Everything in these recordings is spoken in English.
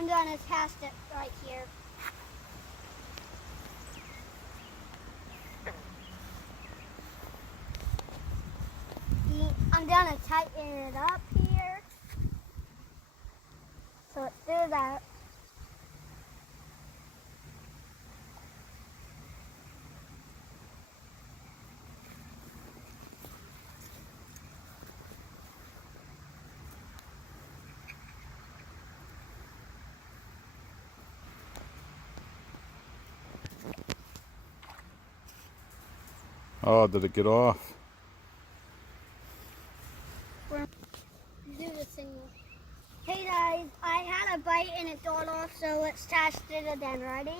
I'm gonna test it right here. I'm gonna tighten it up here. So let's do that. Oh, did it get off? Do the thing. Hey guys, I had a bite and it got off, so let's test it again. Ready?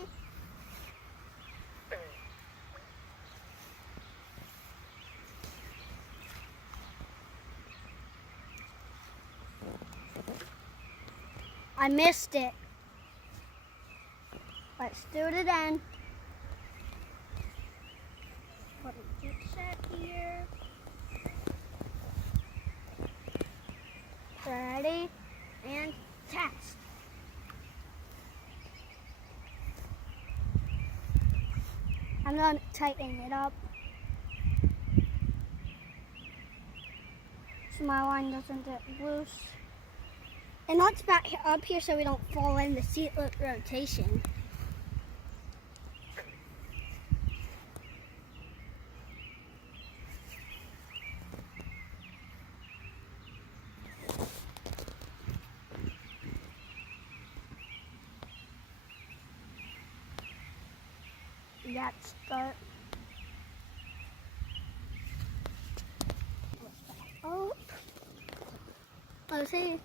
I missed it. Let's do it again. Put a deep set here. Ready? And test. I'm going to tighten it up so my line doesn't get loose. And let's back up here so we don't fall in the seat rotation. That's start. Oh, let's see.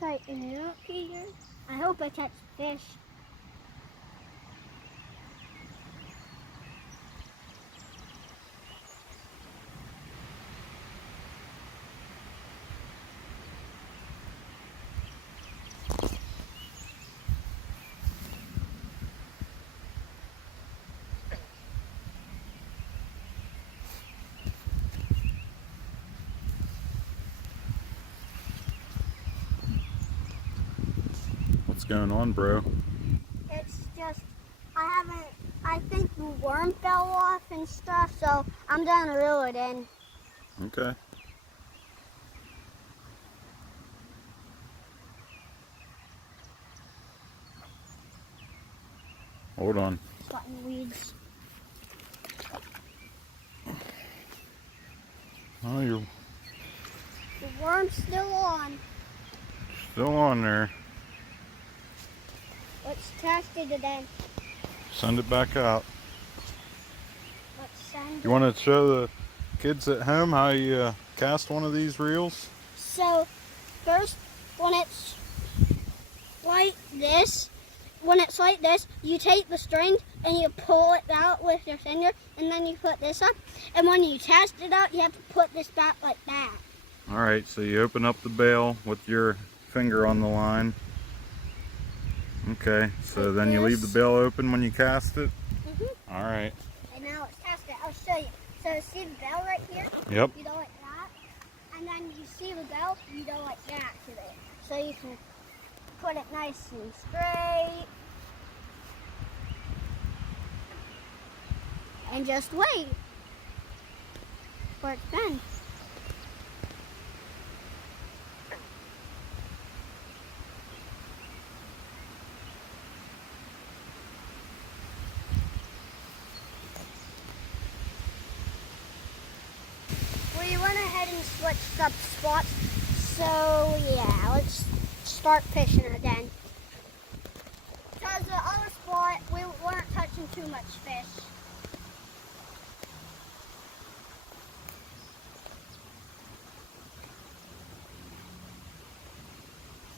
Tighten it up here. I hope I catch fish. What's going on, bro? It's just, I think the worm fell off and stuff, so I'm gonna reel it in. Okay. Hold on. Spotting weeds. Oh, you're The worm's still on. still on there. Let's test it again. Send it back out. Let's send You want to show the kids at home how you cast one of these reels? So first, when it's like this, you take the string and you pull it out with your finger, and then you put this up. And when you test it out, you have to put this back like that. All right, so you open up the bail with your finger on the line. Okay, so Like then you leave the this. bail open when you cast it? Mm-hmm. All right. And now let's test it. I'll show you. So see the bell right here? Yep. You go like that. And then you see the bell, you go like that to it. So you can put it nice and straight. And just wait for it to bend. We went ahead and switched up spots, so yeah, let's start fishing again. Because the other spot, we weren't touching too much fish.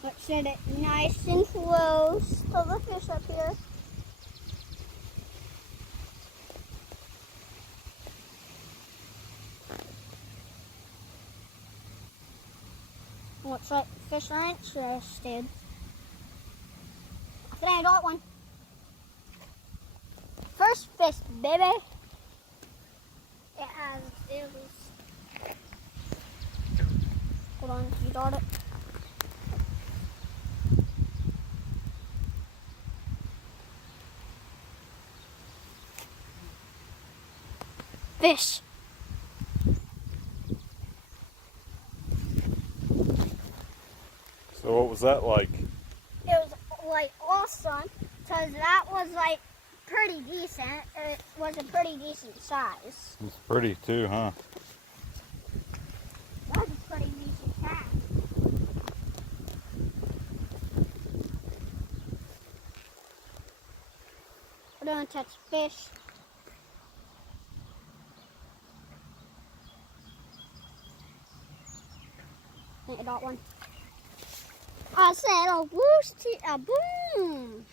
Let's set it nice and close to the fish up here. Looks like the fish are interested. I think I got one. First fish, baby. It got it. Fish. So what was that like? It was like awesome because that was like pretty decent. It was a pretty decent size. It's pretty too, huh? That was a pretty decent size. I don't touch fish. I think I got one. I said a whoosh to a boom.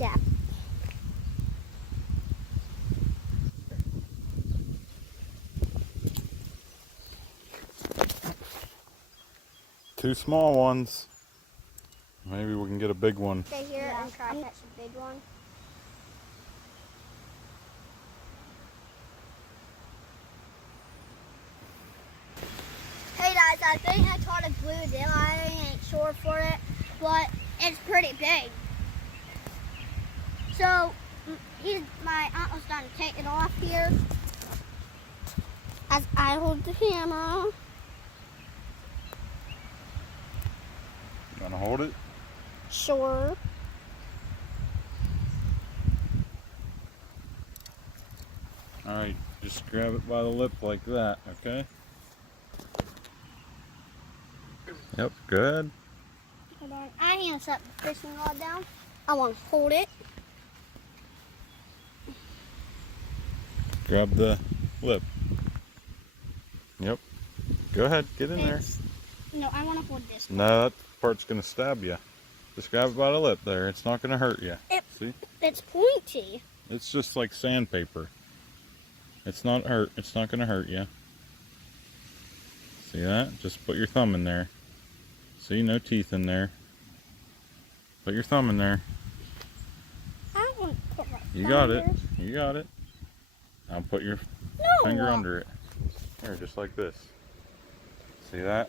Yeah. Two small ones. Maybe we can get a big one. Stay here and try to catch a big one. Hey guys, I think I caught a blue gill. I ain't sure for it, but it's pretty big. So my uncle's gonna take it off here as I hold the camera. Gonna hold it? Sure. Alright, just grab it by the lip like that, okay? Yep, good. Hold on. I hand set the fishing rod down. I want to hold it. Grab the lip. Yep. Go ahead, get in there. No, I want to hold this. No, that part's gonna stab you. Just grab it by the lip there. It's not gonna hurt you. See? It's pointy. It's just like sandpaper. It's not gonna hurt you. See that? Just put your thumb in there. See, no teeth in there. Put your thumb in there. I want to put my You thumb got it. here. You got it. Now put your finger under it. Here, just like this. See that?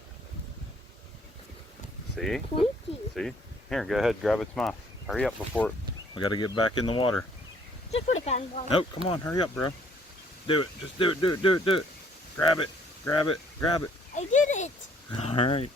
See? Pointy. See? Here, go ahead, grab its mouth. Hurry up before we gotta get back in the water. Just put it back in the water. Nope, come on, hurry up, bro. Do it. Just do it, do it, do it, do it. Grab it, grab it, grab it. I did it. All right.